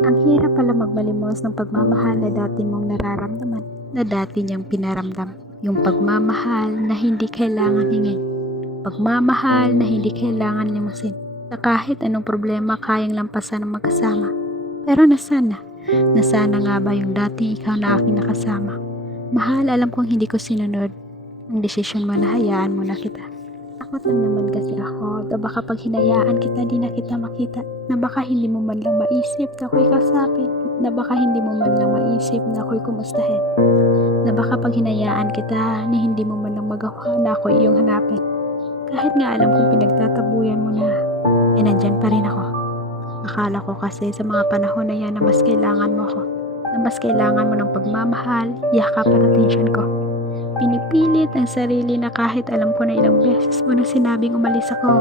Ang hirap pala magmalimos ng pagmamahal na dati mong nararamdaman, na dati niyang pinaramdam. Yung pagmamahal na hindi kailangan hingin. Pagmamahal na hindi kailangan limusin. Na kahit anong problema kayang lampasan ng magkasama. Pero nasana? Nasana nga ba yung dating ikaw na aking nakasama? Mahal, alam kong hindi ko sinunod ang desisyon mo na hayaan mo na kita. Takot lang naman kasi ako na baka pag hinayaan kita di na kita makita, na baka hindi mo man lang maisip na ako'y kasapin, na baka hindi mo man lang maisip na ako'y kumustahin, na baka pag hinayaan kita ni hindi mo man lang magawa na ako'y iyong hanapin. Kahit nga alam kong pinagtatabuyan mo na, nandyan pa rin ako. Akala ko kasi sa mga panahon na yan na mas kailangan mo ako, na mas kailangan mo ng pagmamahal, yakap at atensyon ko. Pinipilit ang sarili na kahit alam ko na ilang beses mo na sinabing umalis ako,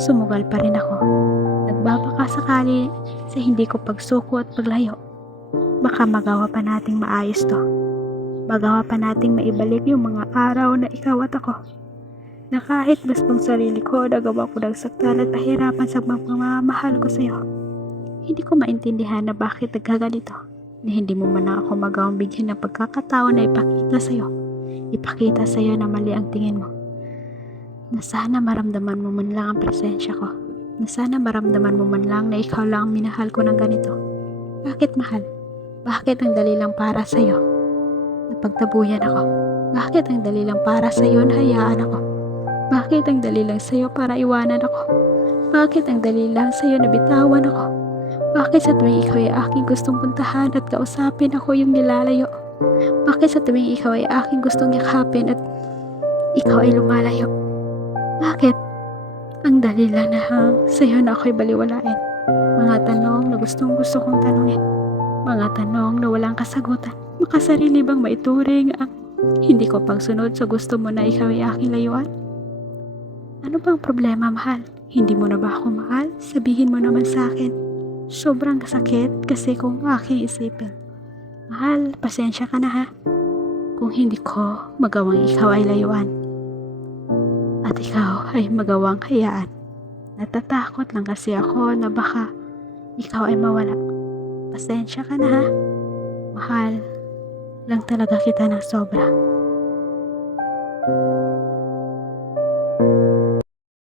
sumugal pa rin ako. Nagbabaka sakali sa hindi ko pagsuko at paglayo. Baka magawa pa nating maayos to. Magawa pa nating maibalik yung mga araw na ikaw at ako. Na kahit bastong sarili ko, nagawa ko ng saktan at pahirapan sa pagmamahal ko sa'yo. Hindi ko maintindihan na bakit nagkaganito, na hindi mo man lang ako magawang bigyan ng pagkakataon na ipakita sa'yo na mali ang tingin mo. Na sana maramdaman mo man lang ang presensya ko. Na sana maramdaman mo man lang na ikaw lang ang minahal ko ng ganito. Bakit mahal? Bakit ang dali lang para sa'yo? Napagtabuyan ako. Bakit ang dali lang para sa'yo na hayaan ako? Bakit ang dali lang sa'yo para iwanan ako? Bakit ang dali lang sa'yo na bitawan ako? Bakit sa tuwing ikaw ay aking gustong puntahan at kausapin ako yung nilalayo? Bakit sa tuwing ikaw ay aking gustong yakapin at ikaw ay lumalayo? Bakit? Ang dali lang na sa'yo na ako'y baliwalain. Mga tanong na gustong gusto kong tanungin. Mga tanong na walang kasagutan. Makasarili bang maituring ang hindi ko pagsunod sa gusto mo na ikaw ay aking layuan? Ano bang problema, mahal? Hindi mo na ba ako mahal? Sabihin mo naman sa akin. Sobrang sakit kasi kung aking isipin. Mahal, pasensya ka na ha. Kung hindi ko magawang ikaw ay layuan. At ikaw ay magawang hayaan. Natatakot lang kasi ako na baka ikaw ay mawala. Pasensya ka na ha. Mahal lang talaga kita ng sobra.